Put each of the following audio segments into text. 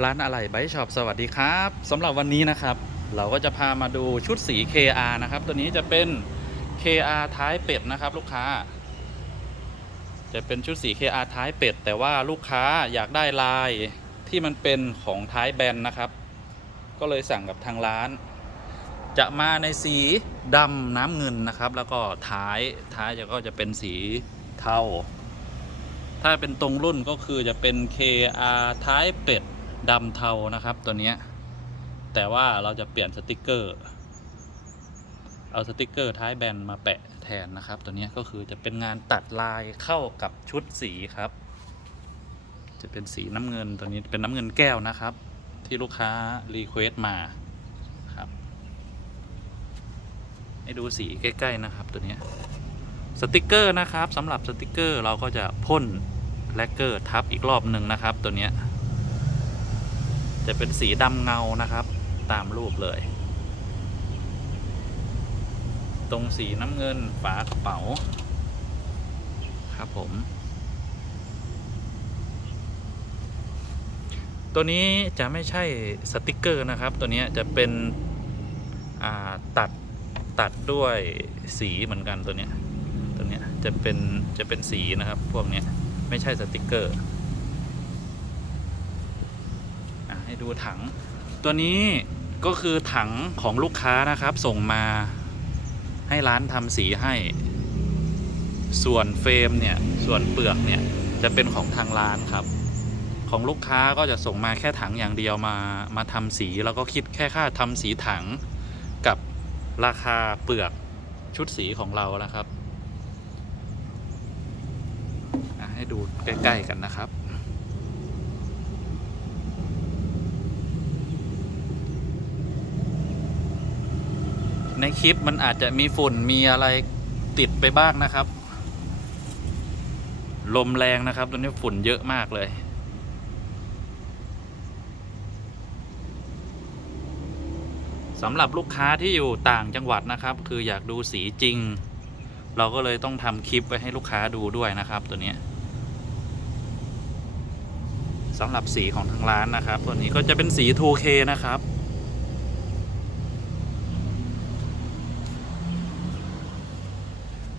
ร้านอะไหล่ไบช็อปสวัสดีครับสำหรับวันนี้นะครับ เราก็จะพามาดูชุดสี KR นะครับ ตัวนี้จะเป็น KR ท้ายเป็ดนะครับ ลูกค้า จะเป็นชุดสี KR ท้ายเป็ด แต่ว่าลูกค้าอยากได้ลายที่มันเป็นของท้ายแบนนะครับ ก็เลยสั่งกับทางร้าน จะมาในสีดำน้ำเงินนะครับ แล้วก็ท้ายท้ายจะก็จะเป็นสีเทาถ้าเป็นตรงรุ่นก็คือจะเป็น KR ท้ายเป็ด ดำเทานะครับตัวนี้แต่ว่าเราจะเปลี่ยนสติกเกอร์ เอาสติกเกอร์ท้ายแบนมาแปะแทนนะครับ ตัวนี้ก็คือจะเป็นงานตัดลายเข้ากับชุดสีครับ จะเป็นสีน้ำเงินตัวนี้เป็นน้ำเงินแก้วนะครับ ที่ลูกค้ารีเควสมาครับ ให้ดูสีใกล้ ๆนะครับ ตัวนี้สติกเกอร์นะครับสำหรับสติกเกอร์เราก็จะพ่นแลกเกอร์ทับอีกรอบหนึ่งนะครับ ตัวนี้ จะเป็นสีดำเงานะครับ ตามรูปเลย ตรงสีน้ำเงินฝากระเป๋า ครับผม ตัวนี้จะไม่ใช่สติกเกอร์นะครับ ตัวนี้จะเป็นตัดตัดด้วยสีเหมือนกันตัวเนี้ยตัวเนี้ยจะเป็นจะเป็นสีนะครับ พวกเนี้ยไม่ใช่สติกเกอร์อะ ให้ดูถัง ตัวนี้ก็คือถังของลูกค้านะครับ ส่งมาให้ร้านทำสีให้ ส่วนเฟรมเนี่ย ส่วนเปลือกเนี่ยจะเป็นของทางร้านครับ ของลูกค้าก็จะส่งมาแค่ถังอย่างเดียวมามาทำสีแล้วก็คิดแค่ค่าทำสีถังกับราคาเปลือกชุดสีของเรานะครับ ให้ดูใกล้ ๆ กันนะครับ ในคลิปมันอาจจะมีฝุ่นมีอะไรติดไปบ้างนะครับ ลมแรงนะครับตัวนี้ฝุ่นเยอะมากเลย สำหรับลูกค้าที่อยู่ต่างจังหวัดนะครับ คืออยากดูสีจริง เราก็เลยต้องทำคลิปไว้ให้ลูกค้าดูด้วยนะครับตัวนี้สำหรับสีของทางร้านนะครับ ตัวนี้ก็จะเป็นสี 2K นะครับ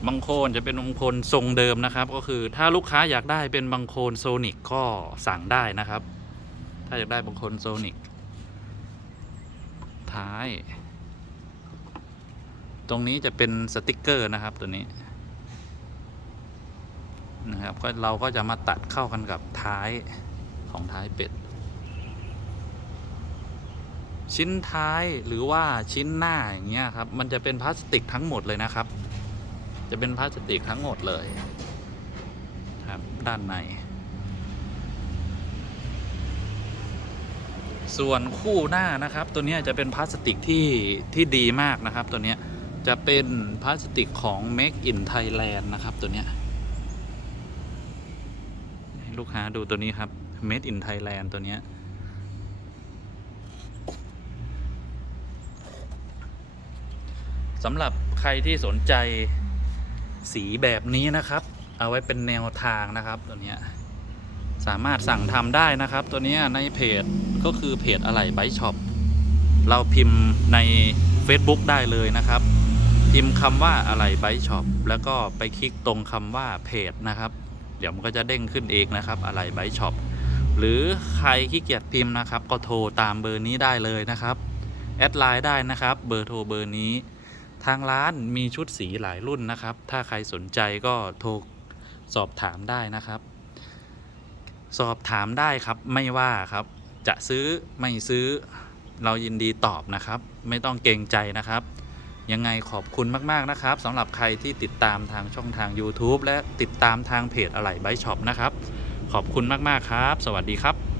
บางโคนจะเป็นบางโคนทรงเดิมนะครับ ก็คือถ้าลูกค้าอยากได้เป็นบางโคนโซนิกก็สั่งได้นะครับ ถ้าอยากได้บางโคนโซนิกท้าย ตรงนี้จะเป็นสติกเกอร์นะครับตัวนี้นะครับก็เราก็จะมาตัดเข้ากันกับท้ายของท้ายเป็ด ชิ้นท้ายหรือว่าชิ้นหน้าอย่างเงี้ยครับ มันจะเป็นพลาสติกทั้งหมดเลยนะครับ จะเป็นพลาสติกทั้งหมดเลยครับด้านใน ส่วนคู่หน้านะครับ ตัวนี้จะเป็นพลาสติกที่ที่ดีมากนะครับ ตัวนี้จะเป็นพลาสติกของ Make in Thailand นะครับตัวนี้ให้ลูกค้าดูตัวนี้ครับ Made in Thailand ตัวนี้สำหรับใครที่สนใจ สีแบบนี้นะครับ เอาไว้เป็นแนวทางนะครับตัวนี้สามารถสั่งทำได้นะครับ ตัวนี้ในเพจก็คือเพจอะไหล่ไบช็อปเราพิมพ์ใน Facebook ได้เลยนะครับ พิมพ์คำว่าอะไหล่ไบช็อปแล้วก็ไปคลิกตรงคำว่าเพจนะครับ เดี๋ยวมันก็จะเด้งขึ้นเองนะครับ อะไหล่ไบช็อปหรือใครขี้เกียจพิมพ์นะครับ ก็โทรตามเบอร์นี้ได้เลยนะครับ แอดไลน์ได้นะครับ เบอร์โทรเบอร์นี้ ทางร้านมีชุดสีหลายรุ่นนะครับ ถ้าใครสนใจก็โทรสอบถามได้นะครับ สอบถามได้ครับไม่ว่าครับ จะซื้อไม่ซื้อเรายินดีตอบนะครับ ไม่ต้องเกรงใจนะครับ ยังไงขอบคุณมากๆนะครับสำหรับใครที่ติดตามทางช่องทาง YouTube และติดตามทางเพจอะไหล่ไบช็อปนะครับ ขอบคุณมากๆครับ สวัสดีครับ